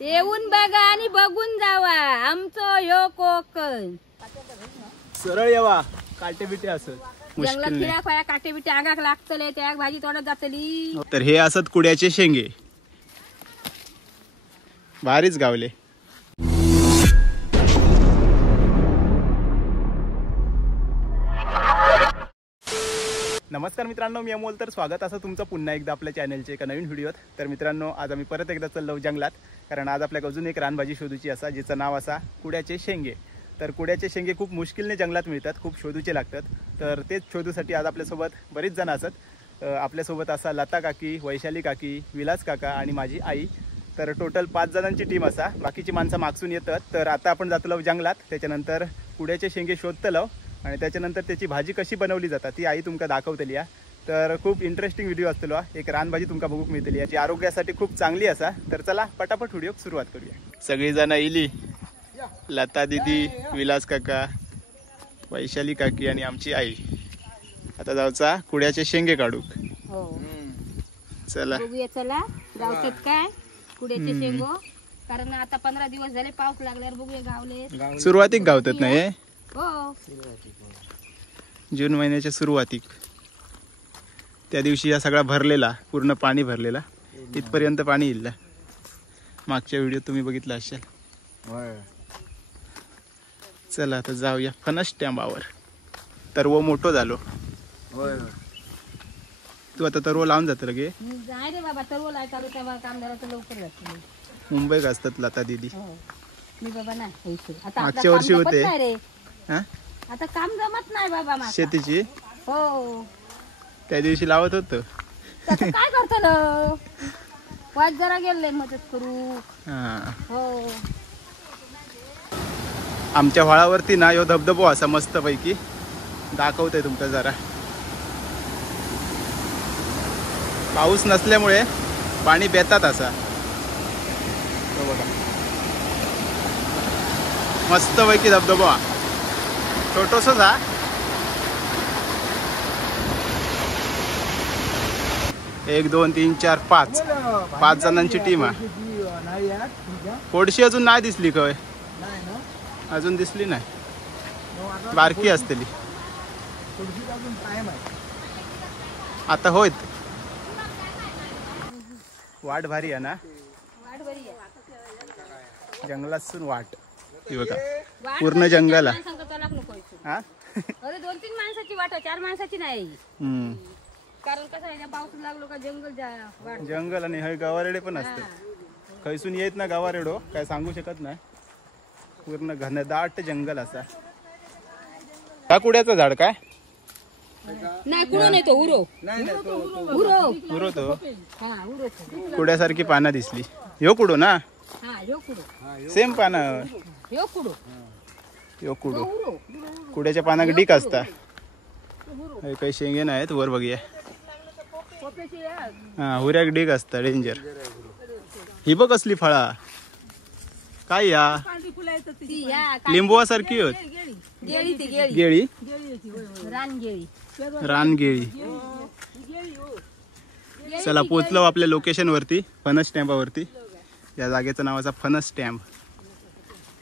येऊन बघा आणि बघून जावा आमचं ह्यो कोकण. सरळ यावा काटे बिटे असत जंगलात फिरा फळा काटे बिटे अंगाक लागतले त्या भाजी तोडत जातली. तर हे असत कुड्याचे शेंगे. भारीच गावले. नमस्कार मित्रांनो, मी अमोल. तर स्वागत असं तुमचं पुन्हा एकदा आपल्या चॅनलच्या एका नवीन व्हिडिओत. तर मित्रांनो, आज आम्ही परत एकदा चाललो जंगलात, कारण आज आपल्याला अजून एक रानभाजी शोधूची असा जिचं नाव असा कुड्याचे शेंगे. तर कुड्याचे शेंगे खूप मुश्किलने जंगलात मिळतात, खूप शोधूचे लागतात. तर तेच शोधूसाठी आज आपल्यासोबत बरीच जण असत. आपल्यासोबत असा लता काकी, वैशाली काकी, विलास काका आणि माझी आई. तर टोटल 5 जणांची टीम असा. बाकीची माणसं मागसून येतात. तर आता आपण जातलो जंगलात, त्याच्यानंतर कुड्याचे शेंगे शोधतलो आणि त्याच्यानंतर त्याची भाजी कशी बनवली जातात ती आई तुमका दाखवतली. तर खूप इंटरेस्टिंग व्हिडिओ असतलो. एक रानभाजी तुमका बघूक मिळतली, याची आरोग्यासाठी खूप चांगली असा. तर चला पटापट व्हिडिओ सुरुवात करूया. सगळी जण इली, लता दीदी, विलास काका, वैशाली काकी आणि आमची आई. आता जाऊचा कुड्याचे शेंगे काढू. चला बघूया, चला गावतात काय कुड्याचे शेंगो. कारण आता 15 दिवस झाले पाऊस लागल्यावर बघूया गावले. सुरुवातीक गावतात नाही हो, जून महिन्याच्या सुरुवातीक. त्या दिवशी या सगळा भरलेला, पूर्ण पाणी भरलेला, इथपर्यंत पाणी येईल. मागच्या व्हिडिओ तुम्ही बघितला असेल. चला आता जाऊया फणस टॅम्बावर. तरव मोठो झालो. तू आता तरव लावून जात गे. जाय रे बाबा, तरव लावतो तेव्हा कामदाराचं लवकर जातो. मुंबईत असतात लता दीदी. मी बाबा ना मागच्या वर्षी होते. आता काम जमत नाही बाबा शेतीची. हो, त्या दिवशी लावत होतो. काय करतो वाज जरा गेले मदत करू. हो, आमच्या व्हाळावरती ना यो धबधबो असा मस्त पैकी दाखवतोय तुमका जरा. पाऊस नसल्यामुळे पाणी बेतात असा. बघा मस्त पैकी धबधबा छोटोसच हा. एक 2 3 4 5 जणांची टीम आहे. थोडीशी अजून नाही दिसली काय, अजून दिसली नाही, बारकी असतेली आता. होय, वाट भारी आहे ना, जंगलातून वाट. ही बघा पूर्ण जंगल आहे. हा, अरे 2-3 माणसाची वाट, 4 माणसाची नाही. कारण कसं आहे, पाऊस लागलो का जंगल आणि हे गवारेडे पण असते. खैसून येत ना गवारेडो, काय सांगू शकत नाही. पूर्ण घनदाट जंगल असा. हा कुड्याचं झाड काय नाही, कुडो नाही, तो उरो. उरो तो कुड्यासारखी पानं दिसली. ह्यो कुडो ना, सेम पानं. ह्यो कुडो. कुड्याच्या पानाक डीक असता. काही शेंगे नाहीत वर बघूया. हा, हुऱ्याक डीक असता, डेंजर. ही बघ कसली फळा काय या, लिंबुवासारखी होत. गेळी, रानगेळी. चला पोचलो आपल्या लोकेशन वरती, फणस टॅम्पावरती. या जागेचं नाव असा फणस टॅम्प.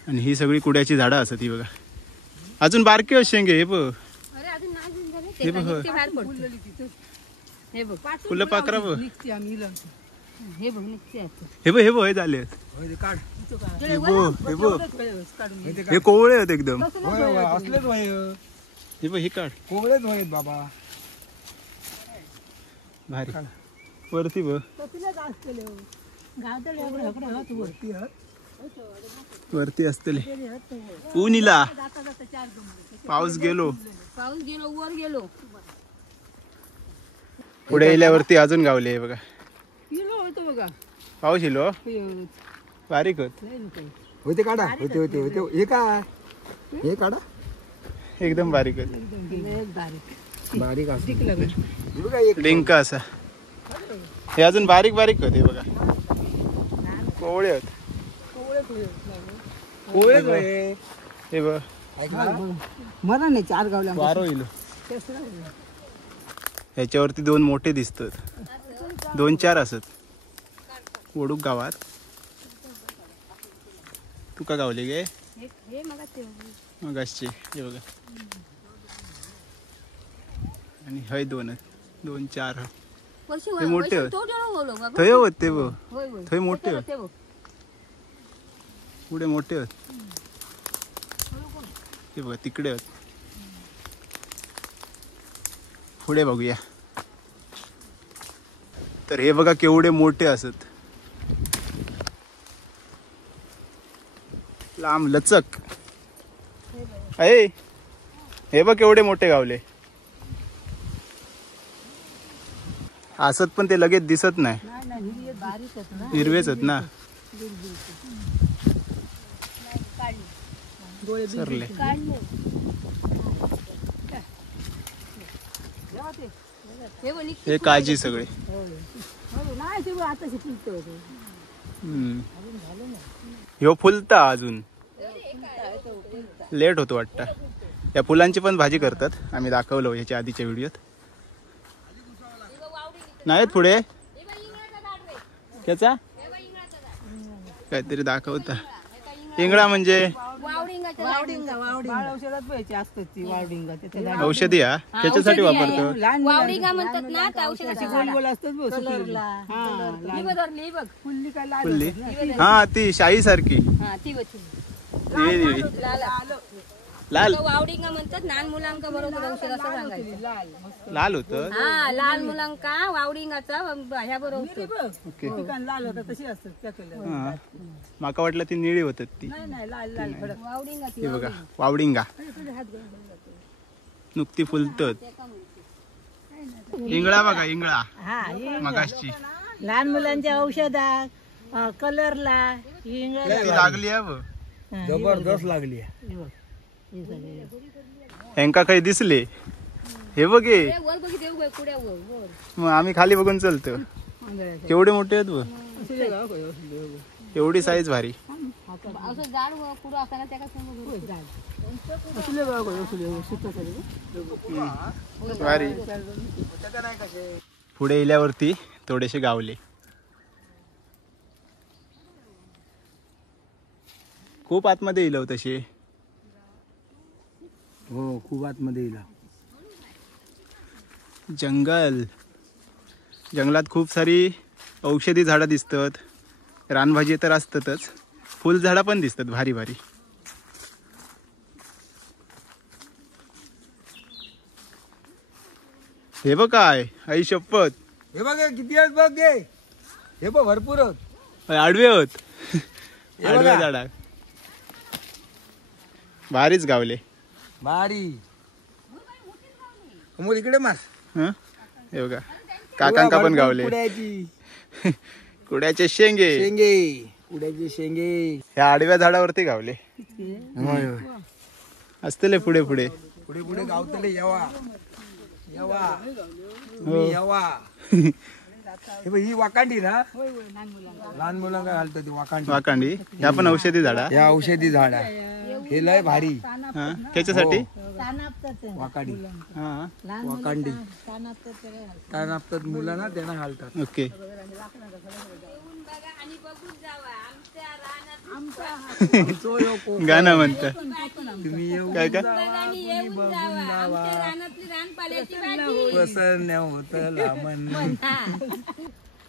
आणि ही सगळी कुड्याची झाडं असत. ही बघा अजून बारकी शेंगे. हे बघ, हे बघ फुलं पाकरा बघ. हे बघ, हे बघ, हे झाले. हे कोवळे आहेत एकदम. हे बघ, हे काढ. कोवळेच आहेत बाबा, भारी. वरती बघ, वरती असतले. ऊन इला, पाऊस गेलो. वर गेलो. पुढे गेल्यावरती अजून गावले. बघा पाऊस इलो, बारीक होत. होते काढा, होते होते होते. हे काय, हे काढा, एकदम बारीक होत. बारीक लिंक असा. हे अजून बारीक बारीक होते. बघा कोवळे होत. हे बघ, मला नाही 4 गावल्या. वारो इलो. ह्याच्यावरती 2 मोठे दिसतात, 2-4 असत वडूक गावात. तुका गावले गे हे मग ते मगाशी हे बघा. आणि हय दोन 4 वर्ष ते मोठे होत. तो जण बोलो बाबा. थंय होत ते बघ. होय होय. थंय मोठे होत. ते बघ. पुढे मोठे होत. ते बघ तिकडे होत. पुढे बघूया. तर हे बघा केवढे मोठे असत. लांब लचक. आहे हे बघ केवढे मोठे गावले. असत पण ते लगेच दिसत नाही. हिरवेच आहेत ना. सरले हे काजी सगळे. ह्यो फुलता अजून लेट होतो वाटतं. या फुलांची पण भाजी करतात. आम्ही दाखवलं ह्याच्या आधीच्या व्हिडिओत. नाहीत पुढे त्याचा काहीतरी दाखवता. इंगळा म्हणजे औषधी हा त्याच्यासाठी वापरतो. वावडिंगा म्हणतात ना त्या औषधाची फुल्ली हा ती शाही सारखी लाल वावडिंगा म्हणतात. लहान मुलांका बरोबर औषध असं सांगायचं. लाल होत. हा लहान मुलांका वावडिंगाचा ह्या बरोबर. ओके लाल होता तशी असतात. हा माका वाटलं ती निळी होत ती. वावडिंगा हे बघा वावडिंगा नुकती फुलतत. इंगळा बघा इंगळा मगाशी लहान मुलांच्या औषधात कलरला ती लागली आहे बघ. जबरदस्त लागली. हेंका काही दिसले हे बघे. वर बघितलं कुड्यावर. मग आम्ही खाली बघून चलतो. केवढे मोठे आहेत बघ. एवढी साईज भारी. असं झाड कुडं असताना त्याला भारी. पुढे गेल्यावरती थोडेसे गावले. खूप आतमध्ये येईल तसे. हो खूप आतमध्ये येईल. जंगलात खूप सारी औषधी झाडं दिसतात. रानभाजी तर असतातच. फुलझाडं पण दिसतात भारी भारी. हे बघ काय आई शपथ. हे बघ किती आहेत बघ गे. हे बघ भरपूर होत. आडवे होत. आडव्या झाडा भारीच गावले. भारी अमोल इकडे मास. हे बघा काकांका पण गावले. कुड्याचे शेंगे कुड्याचे शेंगे ह्या आडव्या झाडावरती गावले. असतले पुढे पुढे पुढे पुढे गावतले. येवा येवा हो. येवा. हे बघ ही वाकांडी ना. लहान मुलांना घालतात ती वाकांडी. वाकांडी ह्या पण औषधी झाडा. या औषधी झाड हे लय भारी. हा त्याच्यासाठी वाकांडी हा वाकांडी ताण आपतात मुलांना त्यांना घालतात. ओके गाणं म्हणत तुम्ही येऊ काय का पसरण्या होत लांबन.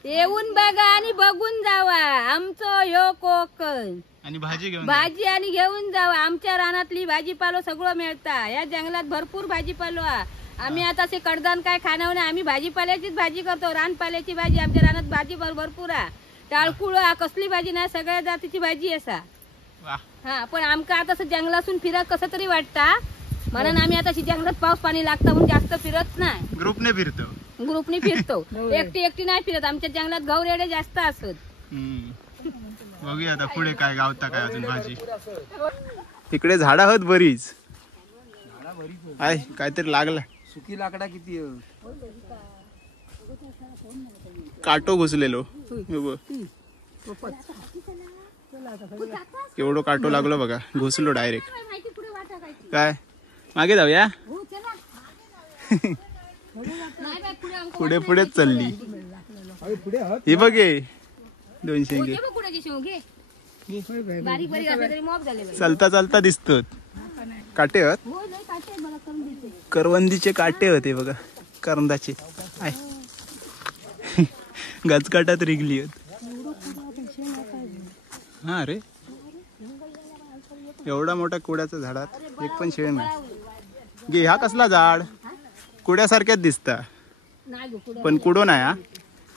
येऊन बघा आणि बघून जावा आमचं ह्यो कोकण. आणि भाजी घेऊन भाजी आणि घेऊन जावा. आमच्या रानातली भाजीपालो सगळं मिळता. या जंगलात भरपूर भाजीपालो. आम्ही आता ते कडधान काय खाणार नाही. आम्ही भाजीपाल्याचीच भाजी करतो. रानपाल्याची भाजी आमच्या रानात भाजी भरपूर आहे. टाळकुळ कसली भाजी नाही सगळ्या जातीची भाजी असा. वाह. हा पण आमका आता जंगलातून फिरत कसं तरी वाटता. म्हणून आम्ही आता जंगलात पाऊस पाणी लागतं म्हणून जास्त फिरत नाही. ग्रुपने फिरतो. ग्रुपनी फिरतो. एकटी नाही फिरत. आमच्या जंगलात गौरेडे जास्त असत. बघूया आता पुढे काय गावता काय अजून भाजी. तिकडे झाडं आहेत बरीच. आहे काहीतरी लागला. सुकी लाकडा किती काटो घुसलेलो. एवढं काटो लागलो बघा. घुसलो डायरेक्ट. काय मागे जाऊया. पुढे पुढेच चालली. हे बघे 2 शेंगे. बारीक बारीक असले तरी मॉप झाले बाई. चालता चालता दिसतात. काटे आहेत, हो लय काटे आहेत बघा करून देते. करवंदीचे काटे होते बघा, करंदाचे आय गचकाटात रिगली आहेत. हा रे, एवढा मोठा कुड्याच्या झाडात एक पण शेण नाही. गे हा कसला झाड, कुड्यासारख्याच दिसता नाही गो कुठं. पण कुडो नाही. हा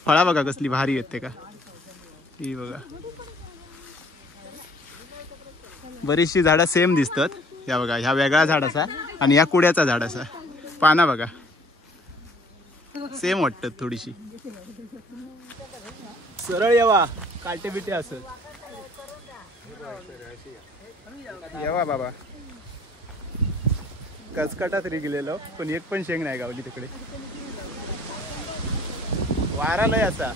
फळा बघा कसली भारी येते का, ही बघा. बरीचशी झाडं सेम दिसतात. या बघा, ह्या वेगळा झाड असा आणि ह्या कुड्याचा झाड असा. पाना बघा सेम वाटतात थोडीशी. सरळ येवा, काटे बिटे असत येवा बाबा. कचकटात गेलेलो पण एक पण शेंग नाही गावली तिकडे. वारा लय असा.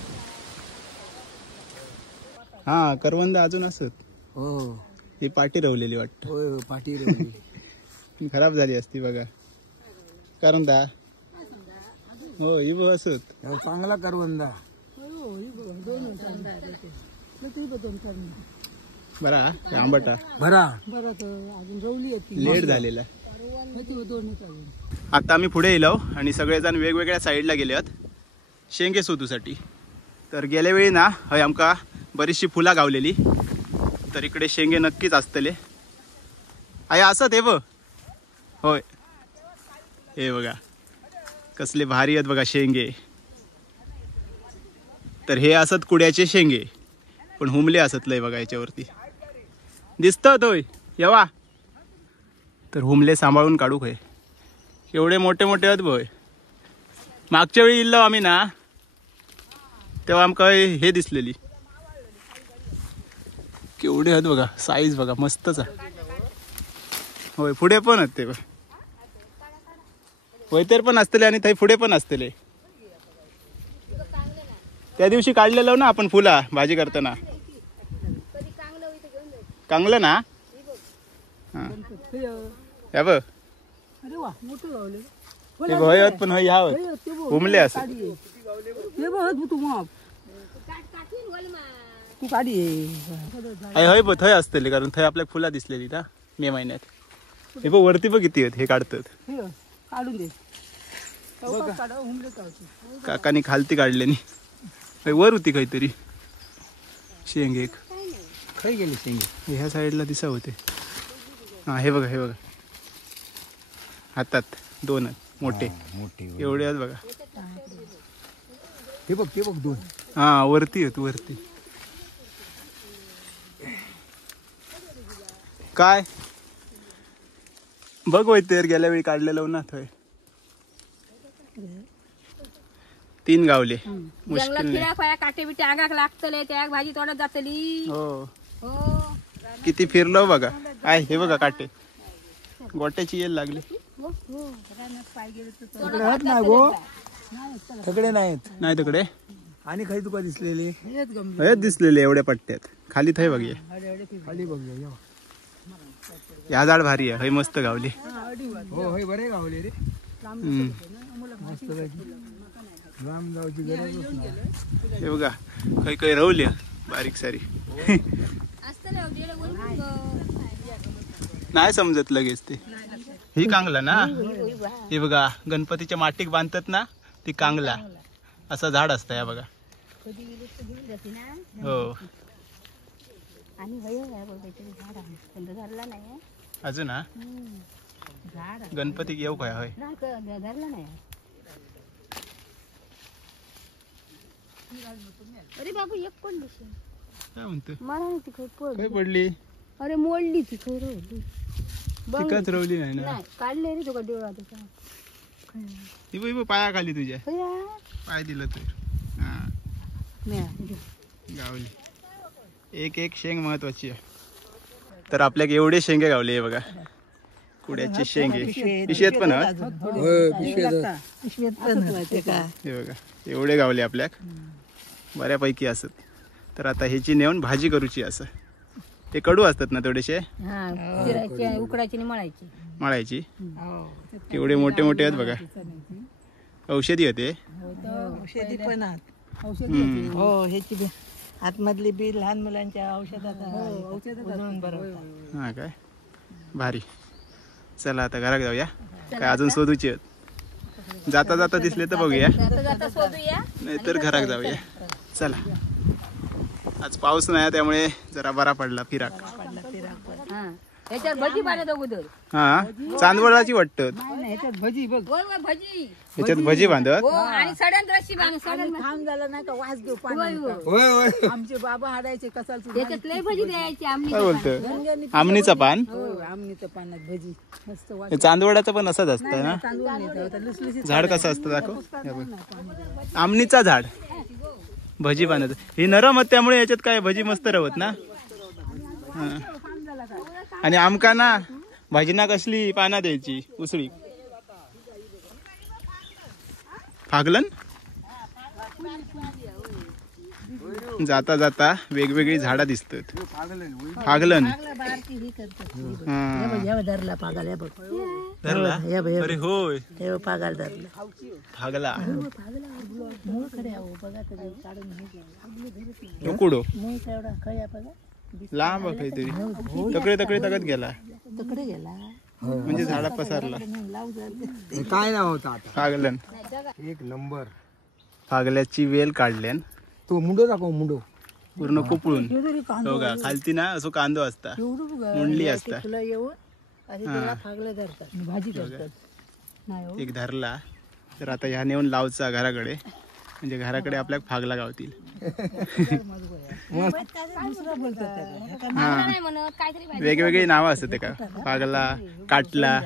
हा करवंद अजून असत. हो ही पाटी रवलेली वाटत, होय पाठी खराब झाली असती बघा. करंदा हो ही बघ असत. चांगला करवंदा. बरा आंबटा बरा लेट झालेला. आता आम्ही पुढे येलो आणि सगळेजण वेगवेगळ्या साईडला गेले आहेत शेंगे शोधूसाठी. तर गेल्या वेळी ना हय आमका बरीचशी फुला गावलेली, तर इकडे शेंगे नक्कीच असतले. आहे असत हे बघ. होय हे बघा कसले भारी आहेत बघा शेंगे. तर हे असत कुड्याचे शेंगे, पण हुमले असत लय बघा याच्यावरती दिसतात. होय येवा. तर हुमले सांभाळून काढू खय, एवढे मोठे मोठे आहेत बोय. मागच्या वेळी इल्लो आम्ही ना तेव्हा आमका हे दिसलेली. केवढे आहेत बघा, साईज बघा मस्तच आहे. होय पुढे पण आहेत ते वैतर पण असतले आणि थंय पुढे पण असतले. त्या दिवशी काढलेलं ना आपण फुला भाजी करताना. कांगलं ना हा या बघ. ते भय पण हय ह्या हुमले असत. हय बघ थंय असतले, कारण थंय आपल्या फुला दिसलेली ना मे महिन्यात. हे बघ वरती बघ किती आहेत, हे काढतात. काकानी खालती काढलेनी. वर होती काहीतरी शेंग एक. खाई गेली शेंगे. ह्या साईडला दिसा होते. हा हे बघा, हे बघा हातात दोन आहेत मोठे मोठी एवढे आहेत बघा. ते बघ दोन. हा वरती आहेत वरती. काय बघ वैतर गेल्या वेळी काढलेलं ना थंय 3 गावले. जंगलात फिरा फळ्या काटे बिटे अंगाक लागतले, त्या भाजी तोडत जातली. हो हो किती फिरलो बघा. आय हे बघा काटे गोट्याची येल लागली. सगळे नाहीत नाही तिकडे आणि खाई तुका दिसलेले हेच दिसलेले एवढ्या पट्ट्यात. खाली थंय बघ खाली बघूया. या झाड भारी आहे, हय मस्त गावली. हो होय बरे गावले रे. मस्त लांब जाऊची गरजच नाही. हे बघा काही काही रवले बारीक सारी. नाही समजत लगेच ते. ही कांगला ना, हे बघा गणपतीच्या माटीक बांधतात ना ती कांगला. असं झाड असतं या बघा. हो अजून हा गणपती येऊ काय होय. अरे बाबू एक पण दिसे काय म्हणतो मला नाही ती काय पडली. अरे मोडली ती खै रवली. तिकच रवली नाही ना. नाही काढले रे तुका डोळा ती बघ पाया खाली तुझ्या पाय दिलं तर हा गावली. एक एक शेंग महत्वाची आहे. तर आपल्याक एवढे शेंगे गावले बघा कुड्याचे शेंगे. पिशेत पण हे बघा एवढे गावले आपल्याक बऱ्यापैकी असत. तर आता ह्याची नेऊन भाजी करूची असं. ते कडू असतात ना थोडेसे उकडायची आणि मळायची मळायची. केवढे मोठे मोठे आहेत बघा. औषधी होते. औषधी पण हम्म. हो ह्याची आतमधली बी लहान मुलांच्या औषधाचा उधळून बरं. हा काय भारी. चला आता घरात जाऊया. काय अजून शोधूची आहेत. जाता जाता दिसले तर बघूया, जाता जाता शोधूया. नाहीतर घरात जाऊया. चला. आज पाऊस नाही त्यामुळे जरा बरा पडला फिराक. हा याच्यात भजी पाण्यात अगोदर. हा चांदवडाची वाटतं ह्याच्यात भजी बघ. होय होय भजी. ह्याच्यात भजी बांधत. हो आणि सड्यात रशी बांध सड्यात. खाऊन झालं नाही का वास घेऊ पाणी. होय होय आमचे बाबा हाडायचे कसाल याच्यात लय भजी द्यायची आम्ही. काय बोलतं आमणीचं पान. आमनीचं पाण्यात भजी मस्त वास. हे चांदवडाचं पण असंच असतं ना. तांदूळ नेतो लुसलुसीत. झाड कसं असतं दाखव. हे बघ. आमणीचा झाड भजी बांधत. ही नरम होत त्यामुळे याच्यात काय भजी मस्त रवत ना. हा. आणि आमका ना भाजीना कसली पाना द्यायची उसळी. फागलन. जाता जाता वेगवेगळी झाडा दिसतात. फागलन. हा. धरला पागाल हे बघ. धरला. अरे होय हे पागाल धरला. फागला. मूळ खरे आहो बघा तर काढून टोकुडो मूळ तेवढा खया बघा. लांब आहे काहीतरी. तकडे तकडे तगत गेला तिकडे गेला म्हणजे झाडा पसरला. लाव झालं. हे काय नाव होतं आता? फागलन. एक नंबर. फागल्याची वेल काढल्यान तो मुंडो दाखव मुंडो. पूर्ण कुपळून बघा खालती ना असो कांदो असता मुंडली असता. तुला येऊन आणि त्याला फागलं धरतात भाजी करतात. नाही हो. एक धरला तर आता ह्या नेऊन लावचा घराकडे म्हणजे घराकडे आपल्या फागला गावतील. दुसरं बोलतात त्याला. हा नाही म्हणत काहीतरी भाजी. वेगवेगळी नावं असतात ते का. फागला काटला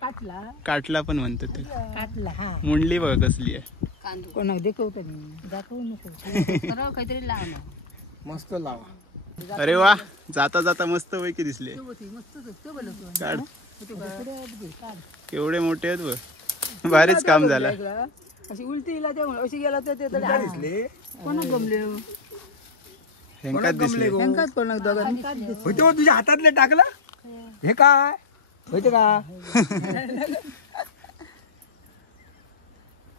काटला काटला पण म्हणतात ते. काटला हा. मुंडली बघा कसली आहे. कांदो कोणाक दाखवतो मी दाखवू नको. सरळ काहीतरी लाव ना. मस्त लावा. अरे वा जाता जाता मस्त पैकी दिसले. काढ केवढे मोठे आहेत बघ. भारीच काम झालं. अशी उलटी इला त्यामुळे अशी गेला तर ते तरी दिसले कोणाक गमले हेंकात दिसले. बँकात कोणाक दोघांनी होते हो तुझ्या हातातले टाकलं. हे काय होते का?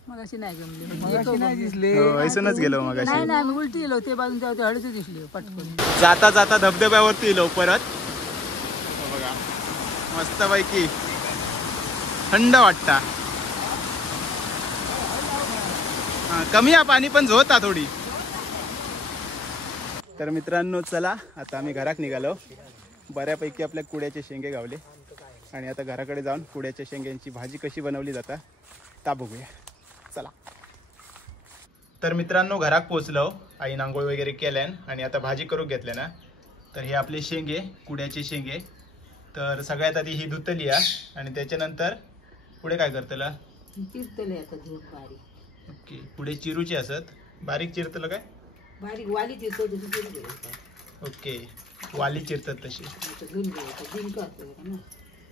मग अशी नाही गमले. मगाशी नाही दिसले. हो ऐसूनच गेलो मग नाही नाही आम्ही उलटी गेलो ते बाजून तेव्हा ते हळदी दिसली पटकन. जाता जाता धबधब्यावरती येलो परत. हो बघा मस्त पैकी थंड वाटता. कमी आहे पाणी पण झोता थोडी. तर मित्रांनो चला आता आम्ही घरात निघालो. बऱ्यापैकी आपल्या कुड्याचे शेंगे गावले आणि आता घराकडे जाऊन कुड्याच्या शेंग्यांची भाजी कशी बनवली जाता ता बघूया. चला. तर मित्रांनो घरात पोचलो. आईन आंघोळ वगैरे केल्यान आणि आता भाजी करून घेतल्या ना. तर हे आपले शेंगे कुड्याचे शेंगे. तर सगळ्यात आधी ही धुतली आहे आणि त्याच्यानंतर पुढे काय करतला. चिरतले आता धूप बारीक. ओके पुढे चिरूचे असत. बारीक चिरतलं काय. बारीक वाली चिरतो तशी चिरतो. ओके वाली चिरतात तशी. डिंक असतो ना.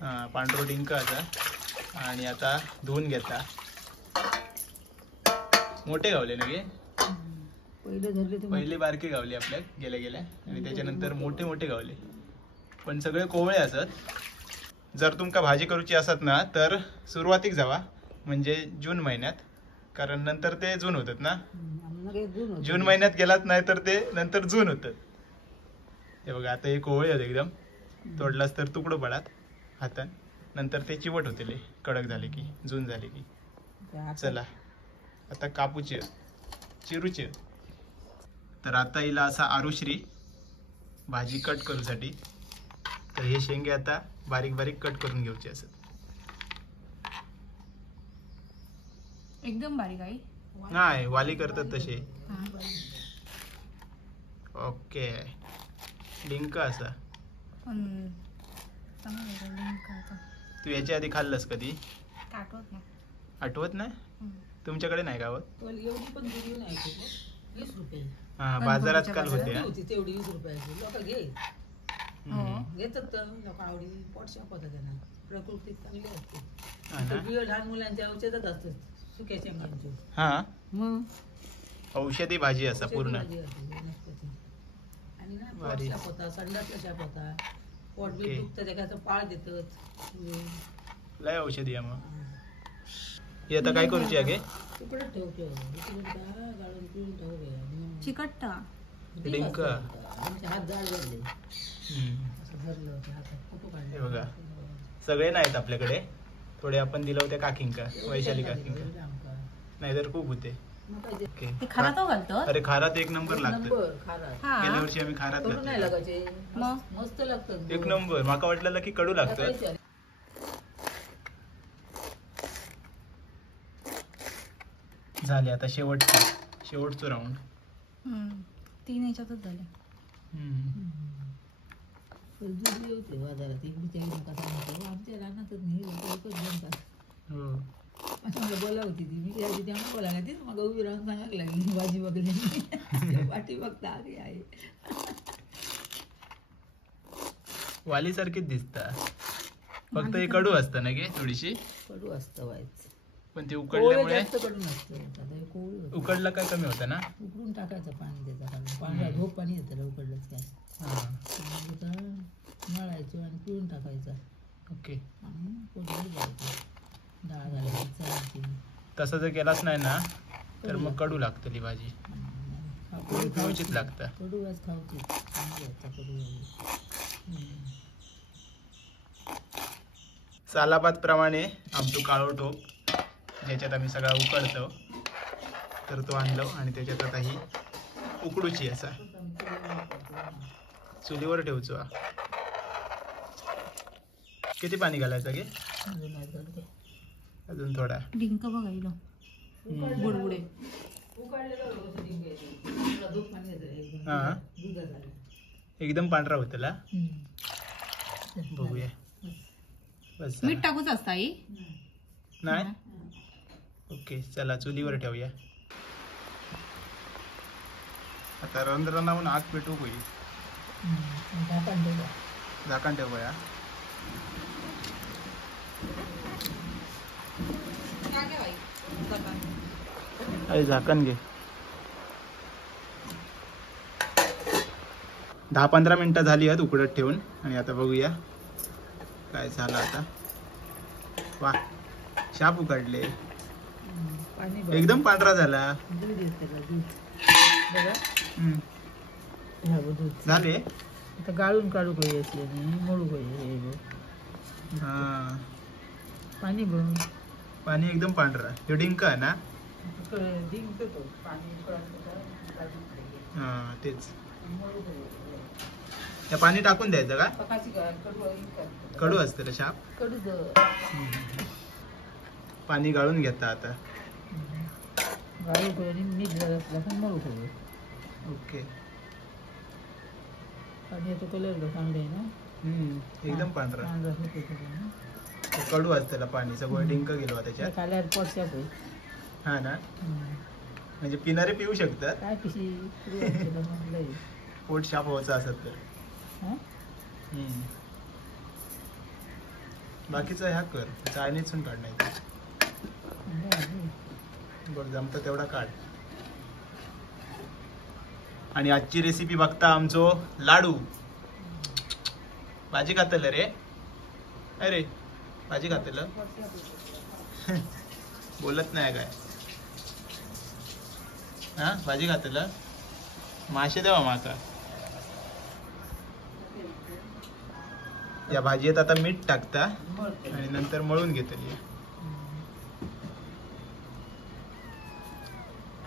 हां पांढरो डिंक असा आणि आता धुवून घेता. मोठे गावले ना गे. पहिले धरले तर पहिले बारके गावले आपल्या गेल्या गेल्या आणि त्याच्यानंतर मोठे मोठे गावले पण सगळे कोवळे असत. जर तुमका भाजी करूची असत ना तर सुरुवातीक जावा म्हणजे जून महिन्यात. कारण नंतर ते जून होतात ना. जून महिन्यात गेलात नाही तर ते नंतर जून होतं. हे बघा आता हे कोवळे आहेत एकदम. तोडलास तर तुकडं पडात हातान. नंतर ते चिवट होते कडक झाले की जून झाले की. चला आता कापूचे चिरूचे. तर आता हिला असा आरुश्री भाजी कट करूसाठी. तर हे शेंगे आता बारीक बारीक कट करून घेऊचे असत. एकदम बारीक आई. नाही वाली करतात तसे. ओके डिंक असा. तू याच्या आधी खाल्लंस कधी. आठवत नाही. तुमच्याकडे नाही गावात. हा बाजारात काल होते. तेवढी 20 रुपयाची लोक घेतात लोक आवडी पोटशाप होता त्यांना. प्रकृती चांगली असते. लहान मुलांच्या औषधात असते सुक्या शेंगांची. हा औषधी भाजी असा पूर्ण. आणि ना पोटशाप होता संडासला शाप होता. पोट बी दुखतं त्याचं पाळ देतात. लय औषधी आहे मग. हे आता काय करूची आहे. तिकडे ठेवतो गाळून पिळून ठेवूया. चिकटता डिंक आमचे हात जाड झाले हम्म. असं धरलं होतं हातात फोटो हे काढले बघा सगळे नाहीत आपल्याकडे, थोडे आपण दिलं होत्या काकींका, वैशाली काकींका, नाहीतर खूप होते. ओके. ते खारा तो घालतो अरे खारात एक नंबर लागतं. नंबर खारा हा गेल्या वर्षी आम्ही खारात कडू नाही घातलं. लागायचे मग? मस्त लागतात एक नंबर. माका वाटलेलं की कडू लागतं. टाकायचे. झाले आता शेवटचं राऊंड. 3 याच्यातच झाले. पण जुडी होते बाजारात एक बिचारी नका सांगतो आमच्या रानातच नाही होतं जनता हो. मला बोलावती ती मी याची तेव्हा बोलायला तीच मग उभी राहून सांगायला लागली भाजी बघली वाटी बघता आली आहे वालीसारखीच दिसता, फक्त हे कडू असतं ना गे थोडीशी, कडू असतं व्हायचं पण ते कोवळं उकडल्यामुळे जास्त कडू नसतं आता हे कोवळं होतं. उकडला काय कमी होतं ना. उकडून टाकायचं पाणी त्याचं खाली पांढरा झोप पाणी येतं ना उकडलंच काय हा. मग आता मळायचं आणि पिळून टाकायचा ओके. आणि फोडणी द्यायचं डाळ घालायची चण्याची. तसं जर केलाच नाही ना तर मग कडू लागतली भाजी, कडू पिवळीचीच लागतं. कडू आज खावची चांगली होता कडू. सालाबाद प्रमाणे आमचं काळो टोप ज्याच्यात आम्ही सगळा उकडतो, तर तो आणलो आणि त्याच्यात आता ही उकडूची असा चुलीवर ठेवचो. किती पाणी घालायचं गे? अजून थोडा. डिंक बघायला बुडबुडे हा एकदम पांढरा होतला. बघूया. बस मीठ टाकूच असता आई नाही. ओके चला चुलीवर ठेवूया. आता रंध्रणाहून आग पेटू होईल. झाकण ठेवूया. अरे झाकण घे. 10-15 मिनिटं झाली आहेत उकडत ठेवून आणि आता बघूया काय झालं आता. वा शाप उकडले, एकदम पांढरा झाला. दूध येतं का दूध बघा हम्म. ह्या बघ दूध झाले. आता गाळून काढू पाहिजे असल्याने मळू पाहिजे. हा पाणी भरून पाणी एकदम पांढरा. हे डिंक आहे ना. हा तेच. त्या पाणी टाकून द्यायचं का? कडू असतं शाप. पाणी गाळून घेता आता. गाळू करून मीठ जर असला तर मळू पाहिजे. ओके. पाण्याचा कलर चांगला आहे ना एकदम पांढरा. पांढरा होतो सगळं ना. कडू असतं पाणी सगळं. डिंक गेलो त्याच्यात. खाल्यावर पोटच्या पोई हा ना. म्हणजे पिणारे पिऊ शकतात. काय पिशी म्हणलंय पोट शाप व्हायचं असत तर. हा बाकीचं ह्या कर चाळणीतून काढ नाही. बरं जमतं तेवढा काढ. आणि आजची रेसिपी बघता आमचो लाडू. भाजी खातलं रे. अरे भाजी खातलं. बोलत नाही काय. हा भाजी खातलं. मासे देवा माका. या भाजीत आता मीठ टाकता आणि नंतर मळून घेतली.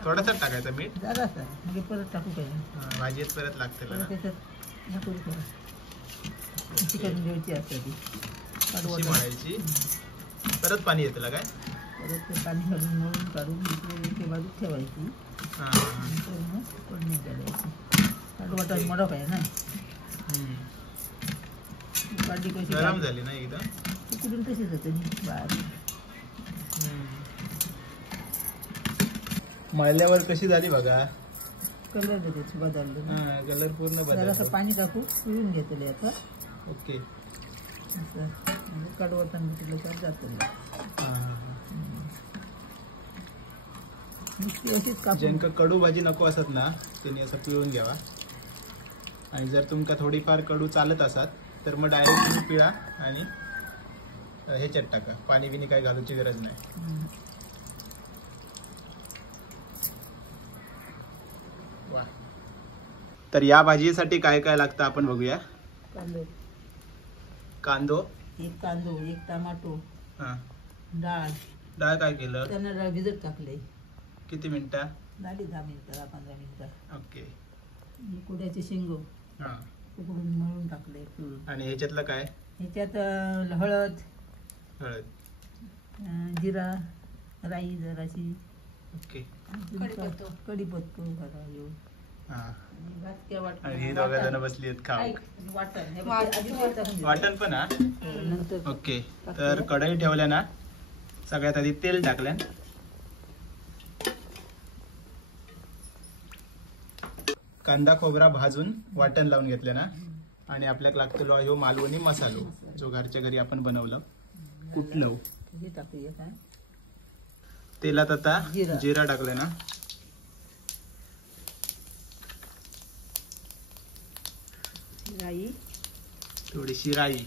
थोडासा टाकायचा मीठ. जरासा म्हणजे परत टाकू पाहिजे. भाजीत परत लागतं परत ना. त्याच्यात नको करू. चिकन घ्यायची असते ती अशी मळायची. परत पाणी येतं काय? परत ते पाणी घालून मळून काढून एके बाजूत ठेवायची. हा नंतर मग फोडणी करायची. काढवाटा मडक आहे ना. काढली कशी गरम झाली ना एकदम. उकडून कशीच होते बाहेर. मळल्यावर कशी झाली बघा. कलर देते बदलले. कलर पूर्ण जरासं बदलला. पाणी टाकू पिळून घेतले आता ओके. असं म्हणजे कडवटन घेतलं तर जातं. नुसती अशीच कापून ज्यांका कडू भाजी नको असत ना त्यांनी असं पिळून घ्यावा. आणि जर तुमका थोडीफार कडू चालत असत तर मग डायरेक्ट तुम्ही पिळा आणि ह्याच्यात टाका. पाणी बिनी काही घालूची गरज नाही. वा तर या भाजीसाठी काय काय लागतं आपण बघूया. कांदो, कांदो, एक कांदो, एक टमाटो, हा. डाळ. डाळ काय केलं? त्यांना डाळ भिजत टाकले. किती मिनिटं? झाली 10 मिनिटं 15 मिनिटं. ओके. कुड्याचे शेंगो हा. उकडून मळून टाकले पिळून. आणि ह्याच्यातलं काय? ह्याच्यात हळद, हळद. जिरा, राई जराशी, ओके. कढीपत्तो घाला घेऊन. हा. आणि भाजक्या वाटण. आणि ही दोघं जण बसली आहेत खाऊ. ऐक, वाटण हे बघ, आधी तेल टाकून दे. वाटण पण हा. हो, नंतर ओके. तर कढई ठेवल्या ना, सगळ्यात आधी तेल टाकल्या. कांदा खोबरा भाजून वाटण लावून घेतले ना. आणि आपल्याला लागतो ह्यो मालवणी मसालो, जो घरच्या घरी आपण बनवलं. कुठलं हे टाकूया काय. तेलात आता जिरा. जिरा टाकले ना. राई, थोडीशी राई,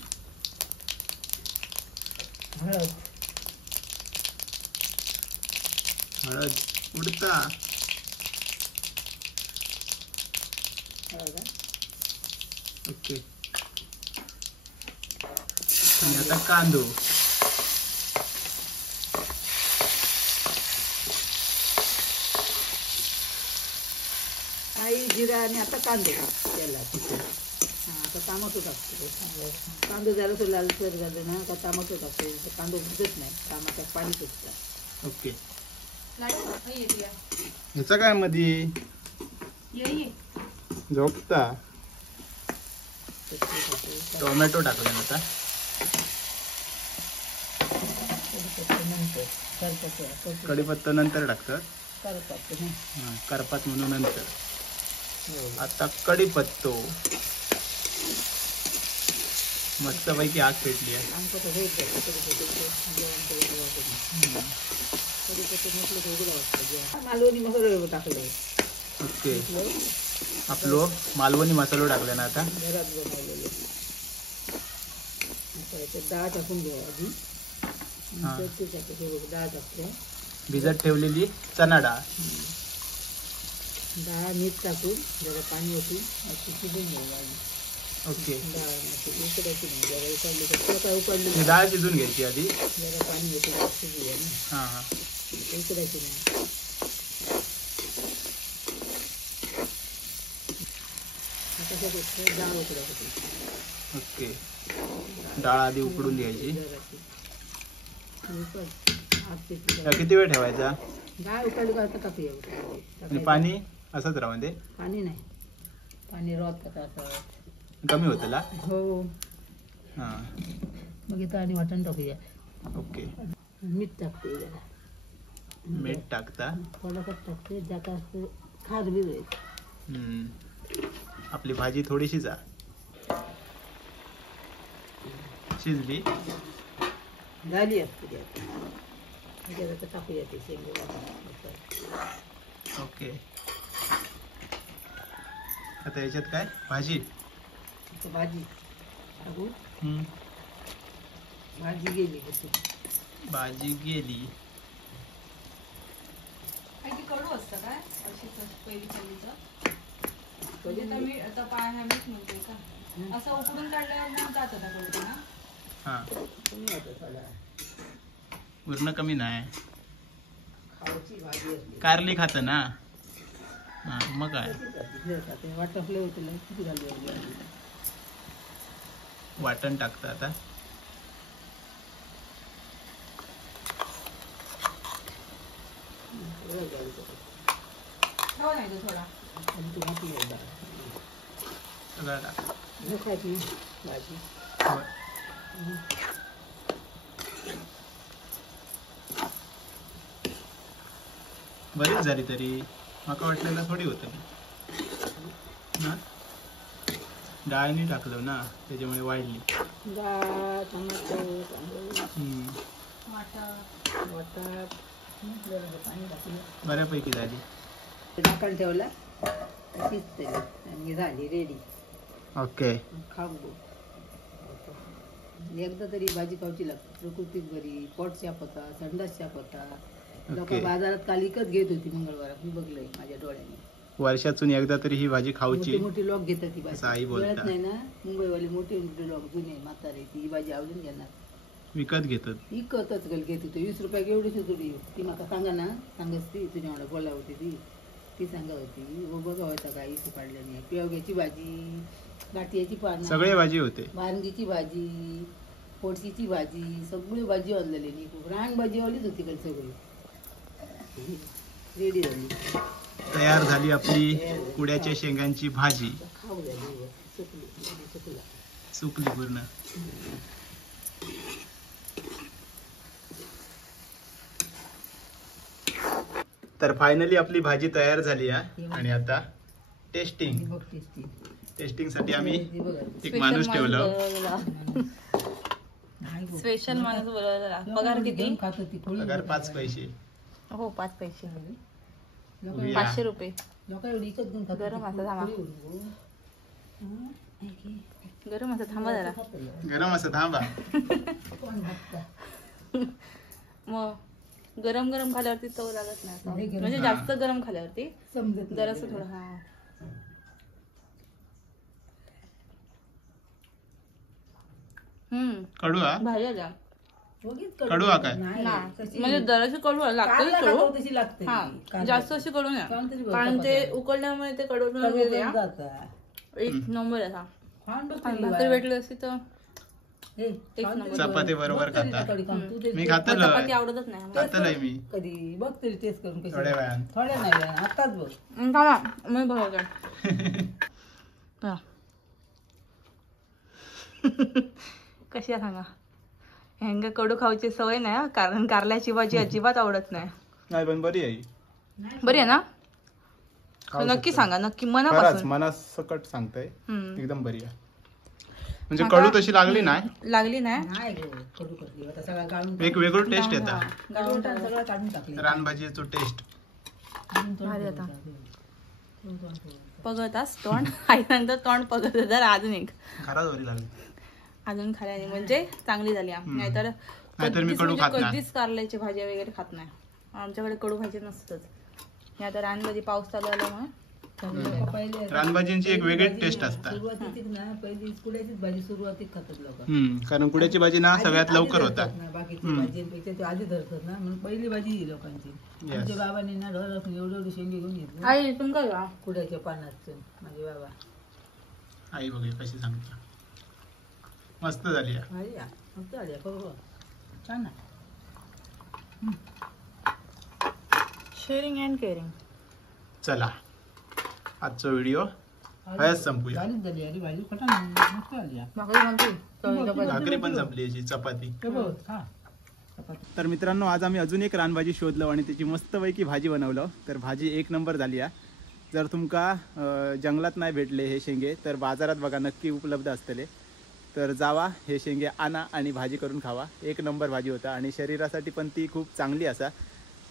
हळद, हळद उडता. हळद, ओके. आणि आता कांदो. राई, जिरा आणि आता कांदे तेलात. आता टमाटो टाकतो. कांदो जरा तो लालसर झालं ना का टमाटो टाकतो. कांदो भिजत नाही, टमाट्यात पाणी सुटतं. ओके. ह्याचा काय मध्ये झोपता. टोमॅटो टाकले ना आता. नंतर कढीपत्ता नंतर टाकतात. करपात नाही. हा, करपात म्हणून नंतर. आता कढीपत्तो. मस्त पैकी आग पेटली आहे. आमचं तर हेच आहे, जेवण करायला वाटत नाही. कढीपत्ता म्हटलं तर उघडं वाटतं जेवण. मालवणी मसाला टाकले. ओके. आपलं मालवणी मसालो टाकला ना आता. घरात बनवलेले. आता याच्यात डाळ टाकून घ्या आधी. हा. नंतर ते टाकते, हे बघ, डाळ टाकते. भिजत ठेवलेली चणा डाळ. डाळ मीठ टाकून जरा पाणी ओतून अशी शिजून घ्यायला आधी. ओके. डाळ उकडायची नाही, जरा उकडली तर काय उकडली ही डाळ शिजून घ्यायची आधी. जरा पाणी ओतून शिजूया ना. हा हा. उकडायची नाही. त्याच्यात डाळ उकडायची. ओके. डाळ आधी उकडून घ्यायची. जराशी उकड. आग पेटली तर किती वेळ ठेवायचा? डाळ उकडली का आता टाकूया. आणि टाकायचं. पाणी असंच राहून दे. पाणी नाही, पाणी रोत का असं. कमी होतं ला. हो. हा. मग इथं आणि वाटण टाकूया. ओके. मीठ टाकते जरा. मीठ टाकता. थोडंसं टाकते, जाता असं खार बी जाईल. आपली भाजी थोडीशी जा शिजली. झाली असते आता टाकूया ते शेंगे. ओके. आता याच्यात काय भाजी. आता भाजी टाकू. हम्म. भाजी गेली कशी. भाजी गेली. कडू असतं काय अशी पहिली चवीचं. कधी आता मी आता मीच म्हणते का असं उकडून काढल्यावर मग जात होता कडू ना. हा. कमी होतं थोडा. पूर्ण कमी नाही. खायची भाजी असली कारली खात ना. हा, मग काय वाटपले होते किती घालू. वाटण टाकतं आता. हो नाही तो थोडा आणि तू घातली आहे डाळ. सगळं टाक. खायची भाजी. होय. बरीच झाली तरी माका वाटलेलं थोडी होतं ना. डाळीने टाकलं ना त्याच्यामुळे वाढली. डाळ, टमाटो, कांदे, वाटाण, पाणी टाकलं. बऱ्यापैकी झाली. झाकण ठेवला शिजते आणि झाली रेडी. ओके. खाऊ गो. एकदा तरी भाजी खाऊची लागते. प्रकृतीत बरी. पोटच्या पोता, संडासच्या पोता. लोक ओके. बाजारात काल विकत घेत होती मंगळवारात. मी बघलंय माझ्या डोळ्याने. वर्षातून एकदा तरी ही भाजी मोठी खाऊची मोठी लोक घेतात ती असं आई भाजी बोलता. मिळत नाही ना, मुंबईवाले मोठे मोठे लोक जुने म्हातारे ती भाजी आवडून घेणार. विकत घेतात. इकतच गल घेत होते 20 रुपयाक एवढीच थोडी. ती म्हाका सांगा ना, सांगस ती तुझ्या वांगडा बोला होती ती सांगा होती. वो बघा होता काय इसू काढल्याने. पिवग्याची भाजी, गाठियाची पानं, सगळे भाजी होते. बारंगीची भाजी, पोटकीची भाजी, सगळी भाजी आणलेली नी. रान भाजी वालीच होती काल सगळी. रेडी झाली. तयार झाली आपली कुड्याच्या शेंगांची भाजी. खाऊ झाली चुकली. सुकली पूर्ण. तर फायनली आपली भाजी तयार झाली आहे आणि आता टेस्टिंग साठी आम्ही एक माणूस ठेवला. स्पेशल माणूस बोलवला. पगार किती? पगार 5 पैसे. हो 5 पैसे. बघूया. 500 रुपये. गरम असं थांबा. गरम असं थांबा जरा. गरम असं थांबा. मग गरम गरम खाल्यावरती चव लागत नाही असं. म्हणजे जास्त गरम खाल्यावरती समजत जरासं थोडं. हा कडू हा भारी आला. कडू हा काय? म्हणजे जराशी कडू लागतं कडू. तशी लागते. हा जास्त अशी कडू नाही, कारण ते उकळल्यामुळे ते कडू गेले. एक नंबर असा. भाकरी भेटली असती तर एक नंबर. चपाती बरोबर खाता. मी खातलो. चपाती आवडतच नाही. खातलोय मी कधी बघ तरी टेस्ट करून कशी. थोड्या वेळान. थोड्या नाही वेळा आताच बघ. थांबा मी बघा. कशी आहे सांगा. ह्यांगा कडू खाऊची सवय नाही हा, कारण कारल्याची भाजी अजिबात आवडत नाही. नाही पण बरी आहे. बरी आहे ना? खाऊ नक्की शकता. सांगा, नक्की खरंच मनापासून. मनासकट सांगताय. हम्म. एकदम बरी आहे. म्हणजे कडू तशी लागली नाही. लागली नाही. नाही गं, कडू करते आता सगळं गाळून एक वेगळं टेस्ट येतात. गाळून सगळं काढून टाकले. रानभाजीचो टेस्ट. भारी आता. पगतास तोंड आईनंतर तोंड पगत जर अजून एक खराच बरी लागली. अजून खाल्याने म्हणजे चांगली झाली. नाहीतर नाहीतर मी कडू खात नाही. कधीच कारल्याची भाजी वगैरे खात नाही. आमच्याकडे कडू भाजी नसतच. हे आता रानमध्ये पाऊस चालू आल्यामुळे पहिले रानभाजींची एक वेगळी टेस्ट असतात. सुरुवातीच ना पहिली कुड्याचीच भाजी सुरुवातीत खातात लोक. कारण कुड्याची भाजी ना सगळ्यात लवकर होता. बाकीची भाजींपेक्षा ते आधी धरतात ना, म्हणून पहिली भाजी ही लोकांची. आमच्या बाबांनी ना ढोर एवढे शेंगे घेऊन येत आई तुमका का कुड्याच्या पानात माझे बाबा. आई बघे कशी सांगता. मस्त झाली आहे. भारी आहे. मस्त आली आहे, बरोबर. छान आहे. Sharing and caring. चला आजचा व्हिडिओ हयाच संपूया. झालीच झाली अरे भाजी खटा मस्त आली आहे. भाकरी पण संपली याची चपाती. हे बघ, खा. तर मित्रांनो आज आम्ही अजून एक रानभाजी शोधलो आणि त्याची मस्तपैकी भाजी बनवलं. तर भाजी एक नंबर झाली आहे. जर तुमका जंगलात नाही भेटले हे शेंगे तर बाजारात बघा नक्की उपलब्ध असतले. तर जावा हे शेंगे आणा आणि भाजी करून खावा. एक नंबर भाजी होता आणि शरीरासाठी पण ती खूप चांगली असा.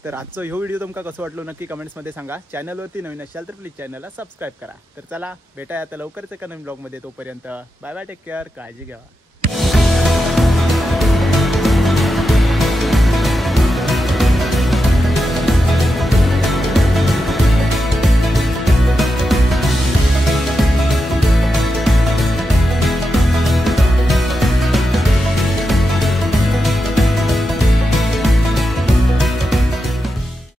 तर आजचा ह्यो व्हिडिओ तुमका कसं वाटलो नक्की कमेंट्समध्ये सांगा. चॅनलवरती नवीन असाल तर प्लीज चॅनलला सबस्क्राईब करा. तर चला भेटाय आता लवकरच एका नवीन ब्लॉगमध्ये. तोपर्यंत बाय बाय, टेक केअर, काळजी घ्या.